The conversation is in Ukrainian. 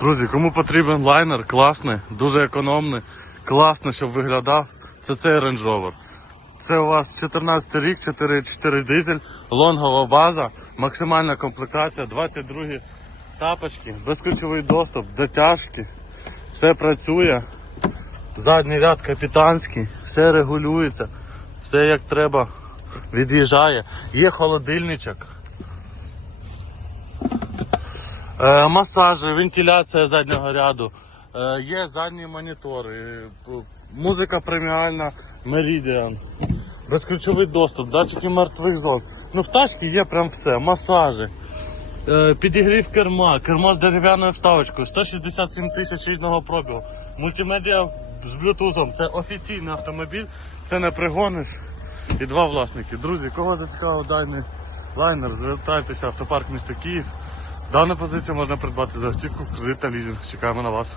Друзі, кому потрібен лайнер, класний, дуже економний, класно, щоб виглядав, це цей Range Rover. Це у вас 14 рік, 4,4 дизель, лонгова база, максимальна комплектація, 22 тапочки, безключовий доступ, дотяжки, все працює. Задній ряд капітанський, все регулюється, все як треба, від'їжджає. Є холодильничок. Масажі, вентиляція заднього ряду, е, є задні монітори, е, музика преміальна Meridian, безключовий доступ, датчики мертвих зон. Ну в тачці є прям все, масажі. Е, Підігрів керма, кермо з дерев'яною вставочкою, 167 тисяч рідного пробігу. Мультимедіа з блютузом. Це офіційний автомобіль, це не пригониш. І два власники. Друзі, кого зацікавив даний лайнер, звертайтеся в автопарк міста Київ. Дану позицію можна придбати за готівку, кредит та лізинг. Чекаємо на вас.